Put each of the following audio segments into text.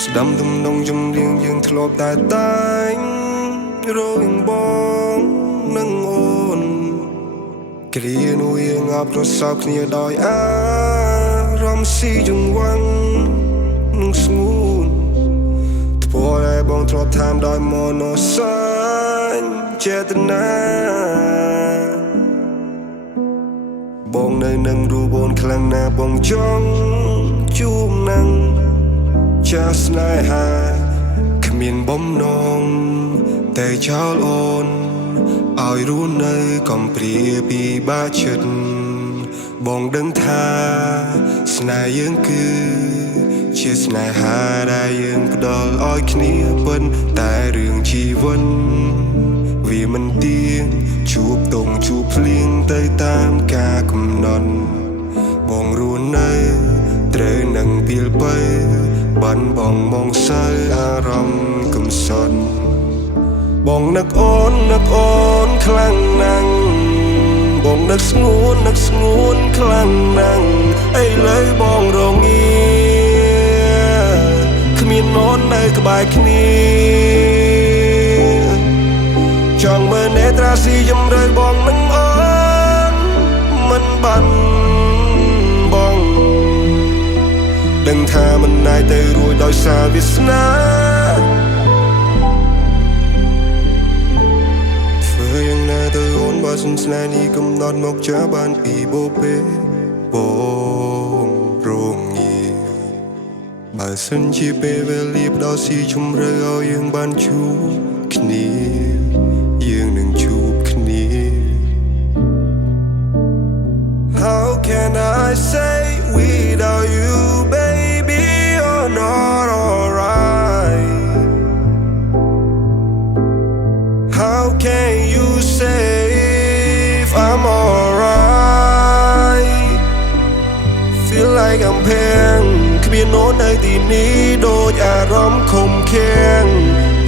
ស្ដាំទំនងចំរៀងយើងធ្លាប់តែរងបងនឹងអូនគ្រានោះយើងអបរសោកគ្នាដោយអារម្មណ៍ស៊ីចង្វាន់នឹងស្ងួនធ្ពោដែលបងធ្លាប់តាមដោយមនោសាញ់ចេតនាបងនៅនឹងរូបអូនខ្លាំងណាស់បងចង់ជួបនឹងចាស់ស្នេហាគ្មានបំណងតែចោលអូនឲ្យរស់នៅកំព្រាពីបាចិត្តបងដឹងថាស្នេហ៍យើងគឺជាស្នេហាដែលយើងផ្ដល់ឲ្យគ្នាប៉ុន្តែរឿងជីវិតវាមិនទៀងជួបតងជួបភ្លៀងទៅតាមការកំណត់បងរស់នៅត្រូវនឹងពីលបីបានបងមកសើអារម្មណ៍កំសត់បងនឹកអូនខ្លាំងណាស់បងនឹកស្ងួនខ្លាំងណាស់ឥឡូវបងរងាគ្មានអូននៅក្បែរគ្នាចង់មើលនេត្រាស៊ីជំរឿបងនឹងអូនមិនបាត់បងដឹងថាមិនអាចទៅរួចដោយសារវាសនាធ្វើយ៉ាងណាទៅអូនបើសិនស្នេហ៍នេះកំណត់មកចាបានពីបូពេបងរងាបើសិនជាពេលវេលាផ្ដល់ស៊ីជំរឿឲ្យយើងបានជួបគ្នាយើងនឹងជួបគ្នា How can I say without you baby you're not alright How can you say if I'm alright Feel like I'm paying គ្មានអូននៅទីនេះដូចអារម្មណ៍ខំខាំង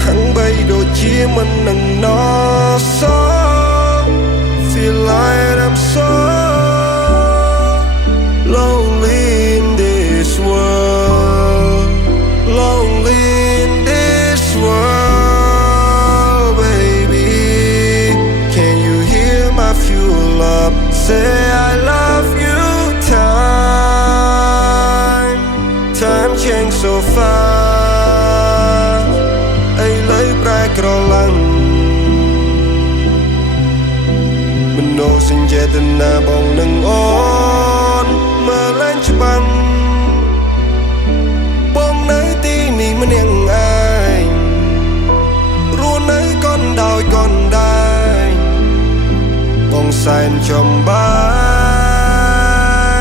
ខាងបីដូចជាមិននឹងណស Feel like I'm so lonely in this world Lonely in this world baby Can you hear my fuel up Say I love you Time change so fast ឥឡូវប្រែក្រឡាំងមនោសញ្ចេតនាបងនឹងអូនមើលឡើងច្បាស់បងនៅទីនេះម្នាក់ឯងរស់នៅកនដោយកនដែរបងសែនចំបា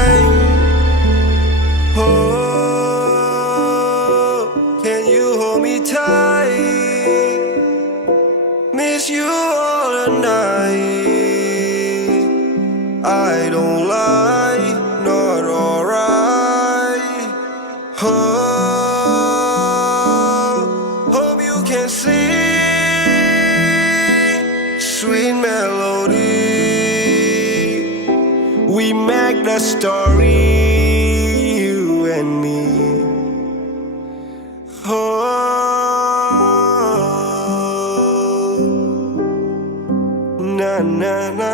យ Can you hold me tight Miss you all the night I don't lie not alright Hope you can see Sweet melody We make the story You and me Na na na